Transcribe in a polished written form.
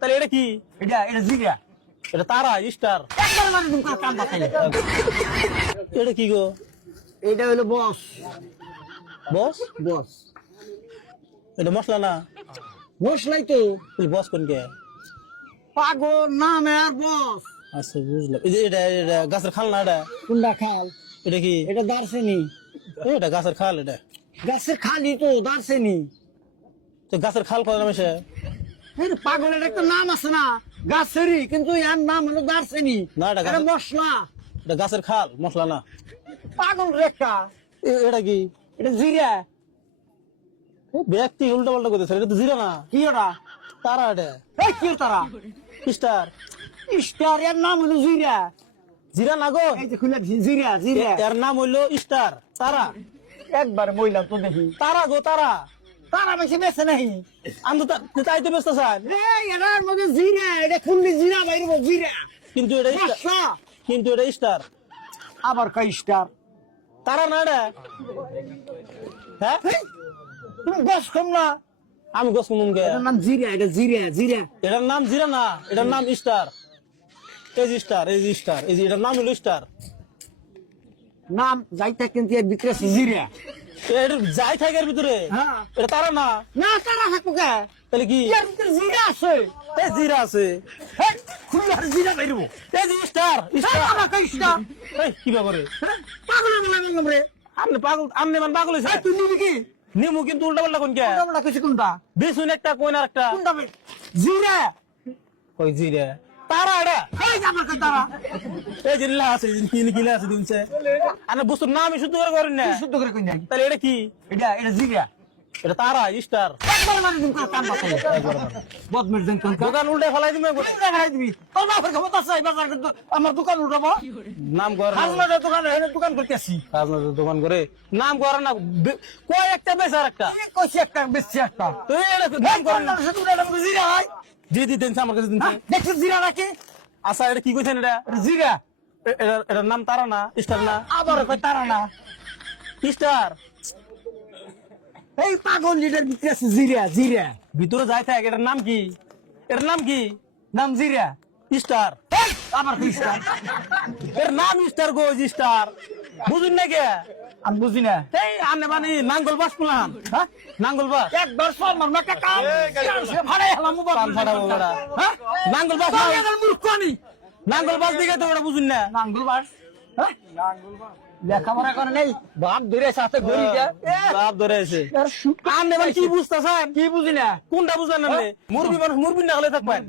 তাহলে এটা কি? এটা জিরা। এটা তারা স্টার। একবার মানে তুমি কাম বাতাইলে। এটা কি গো? এটা হলো বস। বস? বস। এটা মশলা না? মশলাই তো। বস কোনকে? পাগল নামে আর বস। আচ্ছা বুঝলাম। এই যে এটা গাছের খাল না? এটা কোনটা খাল? এটা কি? এটা দারচিনি। এটা গাছের খাল। এটা গাছের খালি তো দারচিনি। তো গাছের খাল কয় নামে? পাগলের একটা নাম আছে না গাছেরই, কিন্তু এর নাম হলো দারচিনি। না, এটা এটা মশলা। এটা গাছের খাল, মশলা না। পাগল রেখা। এটা কি? এটা জিরা। ব্যক্তি উল্টা পাল্টা করতেছে। এটা তো জিরা না। কি ওটা? তারা। এটা এই কি তারা? স্টার। স্টার এর নাম হলো জিরা। জিরা না গো? এই যে খুলে জিরা জিরা। এর নাম হইলো স্টার। তারা। একবার বইলাম তো দেখি। তারা গো, তারা। তারা বেশি বেছে নাই। আমি তো তাই তো ব্যস্ত স্যার। এটার মধ্যে জিরা, এটা খুললি জিরা বাইরব জিরা। কিন্তু এটা মশলা। কিন্তু এটা স্টার। আবার কই স্টার? তারা না এটা? হ্যাঁ, তুমি বস কম না। আমি গোস মুমকে। এটার নাম জিরা, এটা জিরা জিরা। এটার নাম জিরা না, এটার নাম স্টার। এই যে স্টার, এই যে স্টার, এই যে এটার নাম হলো স্টার। নাম যাইতা কিন্তু এর ভিতরে আছে জিরা। এটা যাই থাকে এর ভিতরে। হ্যাঁ। এটা তারা না। না তারা থাকবো কে? তাহলে কি? এর ভিতরে জিরা আছে। এই জিরা আছে। হেই, খুললি আর জিরা বাইরব। এই যে স্টার, স্টার। আবার কই স্টার? এই কি ব্যাপারে? পাগল বললাম রে। আপনি পাগল, আপনি মানে পাগল হয়েছে। তুই নিবি কি? নিমু কিন্তু উল্টা পাল্টা কোন কে? আমরা কিছু কোনটা? বেশুন একটা কোন আর একটা। কোনটা? জিরা। ওই জিরা। তারা এটা। এই যে আমার কই তারা। এই যে লা আছে, কিলা আছে দিনছে। আরে বস্তুর নামই শুদ্ধ করে করেন না। শুদ্ধ করে কই নাই। তাহলে এটা কি? এটা জিরা। এটা তারা স্টার। একবার মানে তুমি কাম বাতাইলে। বদমের দেন কোন দোকান উল্টে ফেলাই দিবে একবারে। দেখাই দিবি। তোর বাপের ক্ষমতা আছে এই বাজার কিন্তু আমার দোকান উঠাবো। নাম করে না। হাজলার দোকান এখানে দোকান করতেছি। আপনাদের দোকান করে নাম করে না। কয় একটা বেচার একটা। কইছি একটা বেশি একটা। তো এটা নাম করেন না। জিরা হয়। জি জি দেন আমার কাছে দিন। দেখছিস জিরা নাকি? আচ্ছা এটা কি কইছেন? এটা জিরা। এটার নাম তারা না, স্টার না? আবার কই তারা না। স্টার। এই পাগল লিডার ভিতরে আছে জিরা জিরা। ভিতরে যাই থাক। এটার নাম কি? এটার নাম কি? নাম জিরা। স্টার। আবার কই স্টার? এর নাম স্টার গো, স্টার। বুঝুন না কে? আমি বুঝি না। এই আনে মানে নাঙ্গল বাস পুলান। হ্যাঁ, নাঙ্গল বাস। একবার সর মার না কাকা। ভাড়াই হলাম মোবাইল। কান ফাটাবো বেড়া। হ্যাঁ, নাঙ্গল বাস। মূর্খ আমি। নাঙ্গল বাস দিকে তো ওটা বুঝুন না। নাঙ্গলবার। হ্যাঁ? লেখাপড়া করে নেই বাপ ধরে সাথে ঘুরি বাপ ধরে আছে। আপনি মানে কি বুঝতেছেন? কি বুঝি না। কোনটা বুঝলেন? আপনি মুরবি মানুষ মুরবি না হলে থাকবেন।